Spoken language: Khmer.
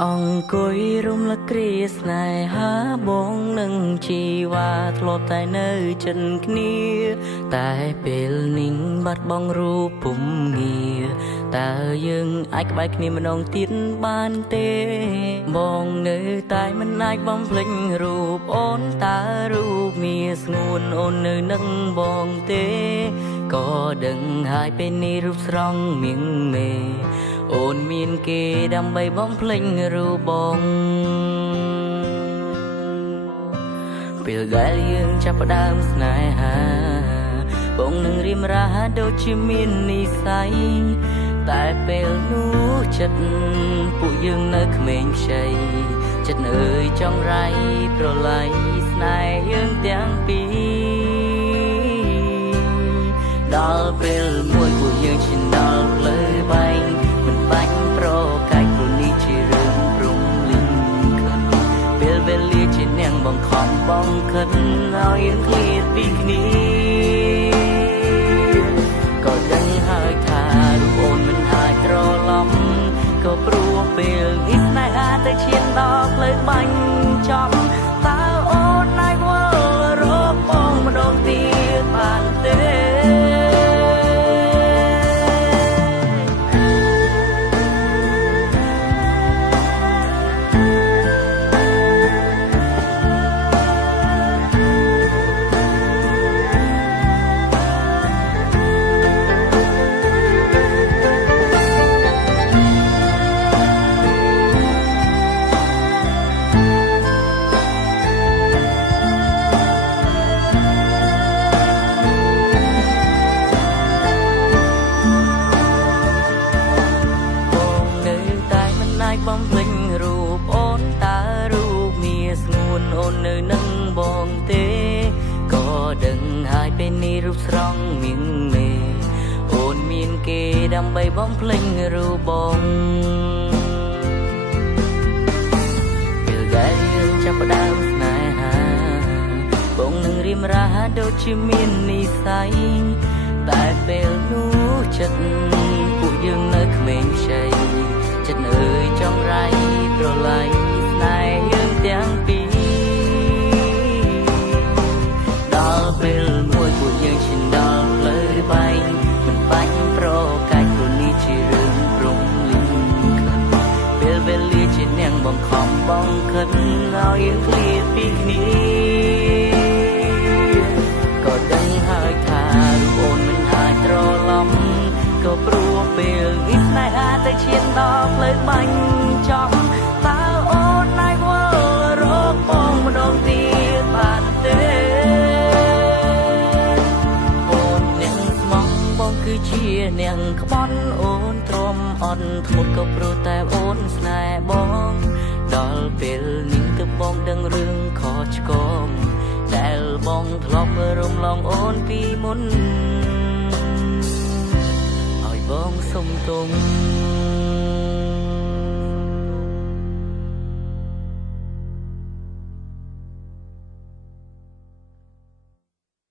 អង្គុយរំលឹកគ្រាស្នេហាបងនឹងជីវ៉ាធ្លាប់តែនៅចិនគ្នាតែពេលនេះបាត់បង់រូបពុំងារតើយើងអាចក្បែរគ្នាម្ដងទៀតបានទេបងនៅតែមិនអាចបំភ្លេចរូបអូនតើរូបមានស្ងួនអូននៅនឹងបងទេក៏ដឹងហើយពេលនេះរូបស្រស់មៀងមេអូនមានគេដើម្បីបំភ្លេចរូបបងពេលដែលយើងចាប់ផ្ដើមស្នេហាបងនឹងរៀមរាដូចជាមាននិស្ស័យតែពេលនោះចិត្តពួកយើងនៅក្មេងខ្ចីចិត្តអើយចង់រៃប្រឡ័យស្នេហ៍យើងទាំងពីរដល់ពេលមួយពួកយើងឈានដល់ផ្លូវបែងមិនបាច់ប្រកែកព្រោះនេះជារឿងព្រំលីងខិនពេលវេលាជានាងបង្ខំបងខិនឲ្យយើងឃ្លាតពីគ្នាក៏ដឹងហើយថារូបអូនមិនអាចត្រឡប់ក៏ព្រោះពេលនេះស្នេហាទៅឈានដល់ផ្លូវបាញ់ចំតើអូនអាចវល់រកបងម្ដងទៀតបានទេបំភ្លេចរូបអូនតើរូបមានស្ងួនអូននៅនឹងបងទេក៏ដឹងហើយពេលនេះរូបស្រស់មៀងមេអូនមានគេដើម្បីបំភ្លេចរូបបងពេលដែលយើងចាប់ផ្ដើមស្នេហាបងនឹងរៀមរាដូចជាមាននិស្ស័យតែពេលនោះចិត្តពួកយើងនៅក្មេងខ្ចីចិត្តអើយចង់រៃប្រឡ័យស្នេហ៍យើងទាំងពីរដល់ពេលមួយពួកយើងឈានដល់ផ្លូវបែងមិនបាច់ប្រកែកព្រោះនេះជារឿងព្រំលីងខិនពេលវេលាជានាងបង្ខំបងខិនឲ្យយើងឃ្លាតពីគ្នាក៏ដឹងហើយថារូបអូនមិនអាចត្រឡប់ក៏ព្រោះពេលនេះស្នេហាទៅឈានដល់ផ្លូវបាញ់ចំតើអូនអាចវល់រកបងម្ដងទៀតបានទេអូននាងស្មងបងគឺជានាងក្បន់អូនទ្រាំអន់ធ្មត់ក៏ព្រោះតែអូនស្នេហ៍បងដល់ពេលនេះទើបបងដឹងរឿងខុសឆ្គងដែលបងធ្លាប់រំលងអូនពីមុនបងសុំទុំ